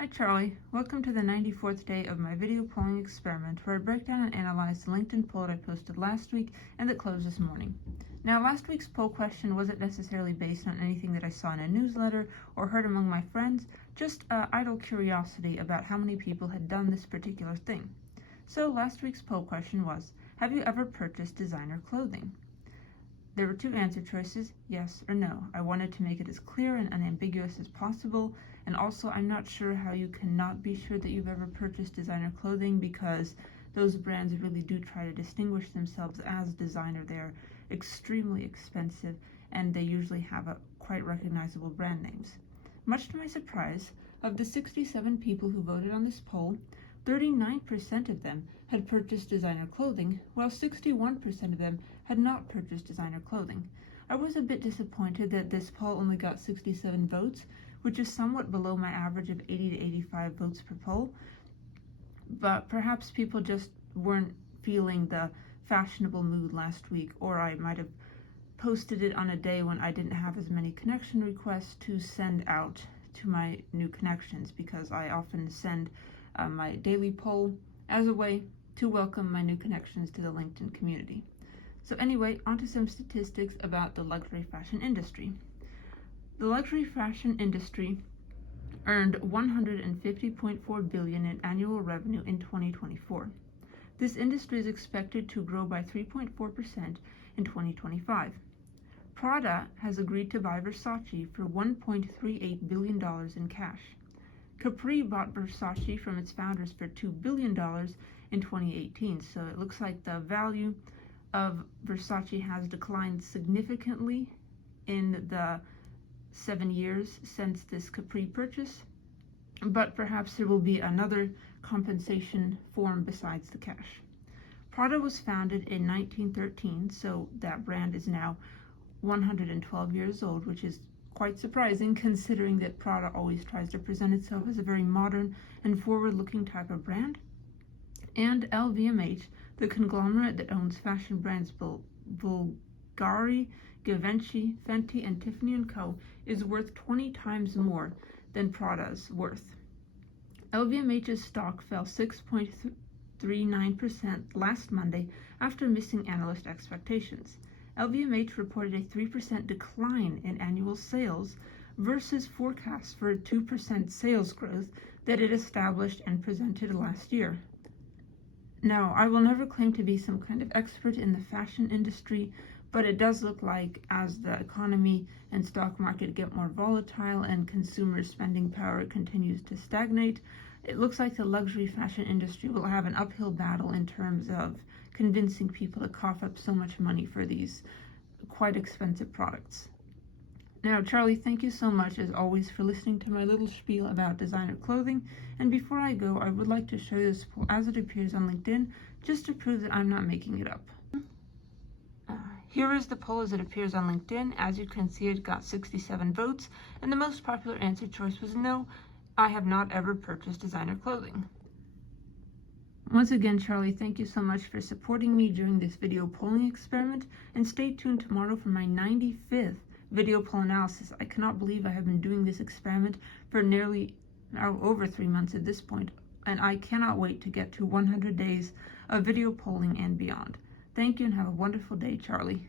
Hi Charlie, welcome to the 94th day of my video polling experiment where I break down and analyze the LinkedIn poll that I posted last week and that closed this morning. Now last week's poll question wasn't necessarily based on anything that I saw in a newsletter or heard among my friends, just idle curiosity about how many people had done this particular thing. So last week's poll question was, have you ever purchased designer clothing? There were two answer choices, yes or no. I wanted to make it as clear and unambiguous as possible, and also I'm not sure how you cannot be sure that you've ever purchased designer clothing because those brands really do try to distinguish themselves as designer. They're extremely expensive and they usually have quite recognizable brand names. Much to my surprise, of the 67 people who voted on this poll, 39% of them had purchased designer clothing, while 61% of them had not purchased designer clothing. I was a bit disappointed that this poll only got 67 votes, which is somewhat below my average of 80 to 85 votes per poll, but perhaps people just weren't feeling the fashionable mood last week, or I might have posted it on a day when I didn't have as many connection requests to send out to my new connections, because I often send my daily poll as a way to welcome my new connections to the LinkedIn community. So anyway, onto some statistics about the luxury fashion industry. The luxury fashion industry earned $150.4 billion in annual revenue in 2024. This industry is expected to grow by 3.4% in 2025. Prada has agreed to buy Versace for $1.38 billion in cash. Capri bought Versace from its founders for $2 billion in 2018, so it looks like the value of Versace has declined significantly in the 7 years since this Capri purchase, but perhaps there will be another compensation form besides the cash. Prada was founded in 1913, so that brand is now 112 years old, which is quite surprising considering that Prada always tries to present itself as a very modern and forward-looking type of brand. And LVMH, the conglomerate that owns fashion brands Bulgari, Givenchy, Fenty, and Tiffany & Co., is worth 20 times more than Prada's worth. LVMH's stock fell 6.39% last Monday after missing analyst expectations. LVMH reported a 3% decline in annual sales versus forecasts for a 2% sales growth that it established and presented last year. Now, I will never claim to be some kind of expert in the fashion industry, but it does look like as the economy and stock market get more volatile and consumer spending power continues to stagnate, it looks like the luxury fashion industry will have an uphill battle in terms of convincing people to cough up so much money for these quite expensive products. Now, Charlie, thank you so much as always for listening to my little spiel about designer clothing. And before I go, I would like to show you this poll as it appears on LinkedIn, just to prove that I'm not making it up. Here is the poll as it appears on LinkedIn. As you can see, it got 67 votes, and the most popular answer choice was no, I have not ever purchased designer clothing. Once again, Charlie, thank you so much for supporting me during this video polling experiment, and stay tuned tomorrow for my 95th video poll analysis. I cannot believe I have been doing this experiment for nearly over 3 months at this point, and I cannot wait to get to 100 days of video polling and beyond. Thank you and have a wonderful day, Charlie.